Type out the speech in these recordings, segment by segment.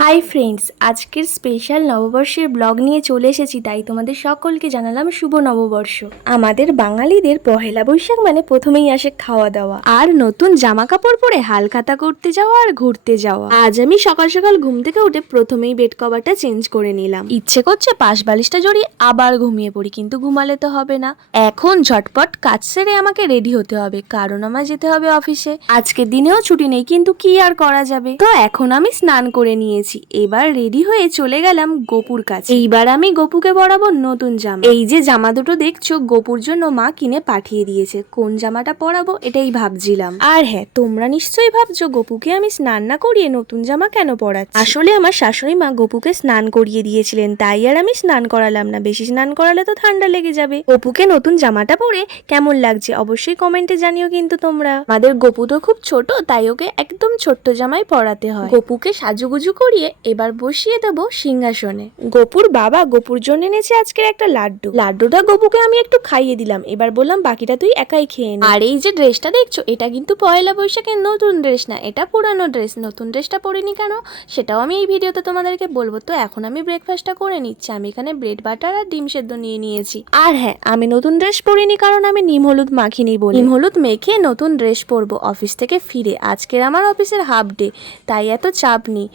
High friends আজকের special নববর্ষের blog নিয়ে চলে এসেছি, তাই তোমাদের সকলকে জানালাম শুভ নববর্ষ। আমাদের বাঙালিদের পহেলা বৈশাখ মানে প্রথমেই আসে খাওয়া দাওয়া, আর নতুন জামা কাপড় পরে হালখাতা করতে যাওয়া আর ঘুরতে যাওয়া। আজ আমি সকাল সকাল ঘুম থেকে উঠে প্রথমেই বেড কভারটা চেঞ্জ করে নিলাম। ইচ্ছে করছে পাশ বালিশটা জড়িয়ে আবার ঘুমিয়ে পড়ি, কিন্তু ঘুমালে তো হবে না। এখন ঝটপট কাজ সেরে আমাকে রেডি হতে হবে, কারণ আমার যেতে হবে অফিসে আজকের দিনেও ছুটি নেই, কিন্তু কি আর করা যাবে? তো এখন আমি স্নান করে নিয়েছি। এবার রেডি হয়ে চলে গেলাম গোপুর কাছে। এইবার আমি গোপুকে পরাবো নতুন জামা। এই যে জামা দুটো দেখছ গোপুর জন্য মা কিনে পাঠিয়ে দিয়েছে। কোন জামাটা পরাবো এটাই ভাবছিলাম। আর হ্যাঁ তোমরা নিশ্চয়ই ভাবছ গোপুকে আমি স্নান না করিয়ে নতুন জামা কেন পরাচ্ছি? আসলে আমার শাশুড়ি মা গোপুকে স্নান করিয়ে দিয়েছিলেন তাই আর আমি স্নান করালাম না। বেশি স্নান করালে তো ঠান্ডা লেগে যাবে। গোপুকে নতুন জামাটা পরে কেমন লাগছে অবশ্যই কমেন্টে জানিও কিন্তু তোমরা। আমাদের গোপু তো খুব ছোট তাই ওকে একদম ছোট্ট জামাই পরাতে হয়। গোপুকে সাজুগুজু করিয়ে এবার বসিয়ে দেবো সিংহাসনে। গোপুর বাবা গোপুর জন্য এনেছে আজকের একটা লাড্ডু। লাড্ডুটা গোপুকে আমি একটু খাইয়ে দিলাম। এবার বললাম বাকিটা তুই একাই খেয়ে নে। আর এই যে ড্রেসটা দেখছ এটা কিন্তু পয়লা বৈশাখের নতুন ড্রেস না এটা পুরানো ড্রেস। নতুন ড্রেসটা পরিনি কেন? সেটাও আমি এই ভিডিওতে তোমাদেরকে বলব। তো এখন আমি ব্রেকফাস্টটা করে নিচ্ছি। আমি এখানে ব্রেড বাটার আর ডিম সেদ্ধ নিয়ে নিয়েছি। আর হ্যাঁ আমি নতুন ড্রেস পরিনি কারণ আমি নিম হলুদ মাখিনি বলি। নিম হলুদ মেখে নতুন ড্রেস পরবো অফিস থেকে ফিরে। আজকের আমার অফিসের হাফ ডে তাই এত চাপ নেই।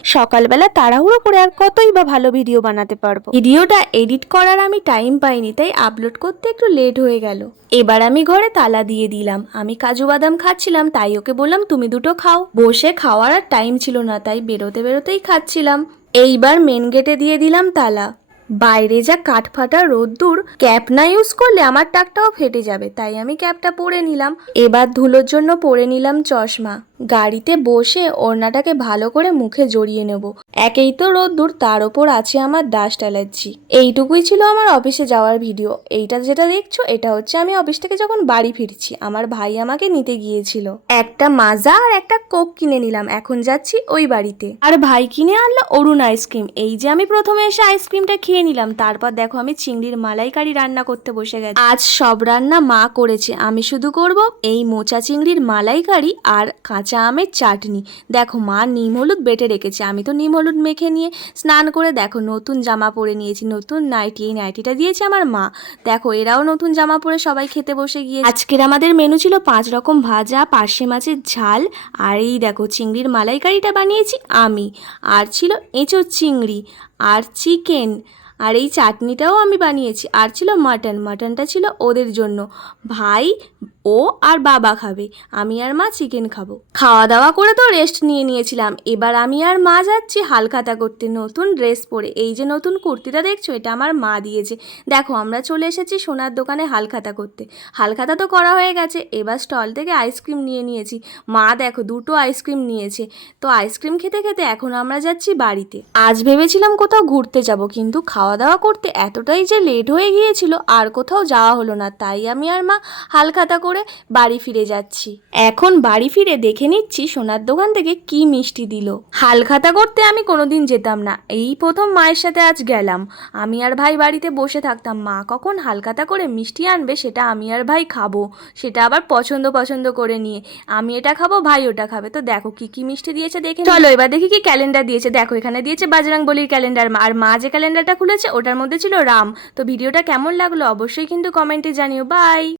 সকালবেলা তাড়াহুড়ো করে আর কতই বা ভালো ভিডিও বানাতে পারব। ভিডিওটা এডিট করার আমি টাইম পাইনি, তাই আপলোড করতে একটু লেট হয়ে গেল। এবার আমি ঘরে তালা দিয়ে দিলাম। আমি কাজু বাদাম খাচ্ছিলাম, তাই ওকে বললাম, তুমি দুটো খাও। বসে খাওয়ার আর টাইম ছিল না, তাই বেরোতে বেরোতেই খাচ্ছিলাম। এইবার মেন গেটে দিয়ে দিলাম তালা। বাইরে যা কাঠফাটা রোদ্দুর, ক্যাপ না ইউজ করলে আমার টাকটাও ফেটে যাবে, তাই আমি ক্যাপটা পরে নিলাম। এবার ধুলোর জন্য পরে নিলাম চশমা। গাড়িতে বসে ওড়নাটাকে ভালো করে মুখে জড়িয়ে নেব। একেই তো রোদ্দুর, তার ওপর আছে আমার ডাস্ট অ্যালার্জি এইটুকুই ছিল আমার অফিসে যাওয়ার ভিডিও। এইটা যেটা দেখছ, এটা হচ্ছে আমি অফিস থেকে যখন বাড়ি ফিরছি, আমার ভাই আমাকে নিতে গিয়েছিল। একটা মাজা আর একটা কোক কিনে নিলাম, এখন যাচ্ছি ওই বাড়িতে। আর ভাই কিনে আনলো অরুণ আইসক্রিম এই যে আমি প্রথমে এসে আইসক্রিমটা খেয়ে নিলাম, তারপর দেখো আমি চিংড়ির মালাইকারি রান্না করতে বসে গেছি। আজ সব রান্না মা করেছে, আমি শুধু করব এই মোচা চিংড়ির মালাইকারি আর কাঁচা আমের চাটনি। দেখো মা নিম হলুদ বেটে রেখেছে, আমি তো নিম হলুদ মেখে নিয়ে স্নান করে দেখো, নতুন জামা পরে নিয়েছি, নতুন নাইটি, এই নাইটিটা দিয়েছে আমার মা। দেখো, এরাও নতুন জামা পরে সবাই খেতে বসে গিয়ে আজকের আমাদের মেনু ছিল পাঁচ রকম ভাজা, পার্শে মাছের ঝাল, আর এই দেখো, চিংড়ির মালাইকারিটা বানিয়েছি আমি। আর ছিল এঁচোর চিংড়ি, আর চিকেন, আর এই চাটনিটাও আমি বানিয়েছি। আর ছিল মাটন, মাটনটা ছিল ওদের জন্য। ভাই ও আর বাবা খাবে, আমি আর মা চিকেন খাব। খাওয়া দাওয়া করে তো রেস্ট নিয়ে নিয়েছিলাম, এবার আমি আর মা যাচ্ছি হালখাতা করতে, নতুন ড্রেস পরে। এই যে নতুন কুর্তিটা দেখছ, এটা আমার মা দিয়েছে। দেখো, আমরা চলে এসেছি সোনার দোকানে হালখাতা করতে। হালখাতা তো করা হয়ে গেছে, এবার স্টল থেকে আইসক্রিম নিয়ে নিয়েছি। মা দেখো, দুটো আইসক্রিম নিয়েছে। তো আইসক্রিম খেতে খেতে এখন আমরা যাচ্ছি বাড়িতে। আজ ভেবেছিলাম কোথাও ঘুরতে যাব, কিন্তু খাওয়া দাওয়া করতে এতটাই যে লেট হয়ে গিয়েছিল, আর কোথাও যাওয়া হলো না। তাই আমি আর মা হালখাতা করে বাড়ি ফিরে যাচ্ছি। এখন বাড়ি ফিরে দেখে নিচ্ছি সোনার দোকান থেকে কি মিষ্টি দিল। হালখাতা করতে আমি কোনোদিন যেতাম না। এই প্রথম মায়ের সাথে আজ গেলাম। আমি আর ভাই বাড়িতে বসে থাকতাম। মা কখন হালখাতা করে মিষ্টি আনবে সেটা আমি আর ভাই খাব। সেটা আবার পছন্দ পছন্দ করে নিয়ে। আমি এটা খাব, ভাই ওটা খাবে। তো দেখো কি কি মিষ্টি দিয়েছে দেখে চলো এবার দেখি কি ক্যালেন্ডার দিয়েছে। দেখো এখানে দিয়েছে বাজরাং বলির ক্যালেন্ডার। আর মা যে ক্যালেন্ডারটা খুলেছে ওটার মধ্যে ছিল রাম। তো ভিডিওটা কেমন লাগল অবশ্যই কিন্তু কমেন্টে জানিও। বাই!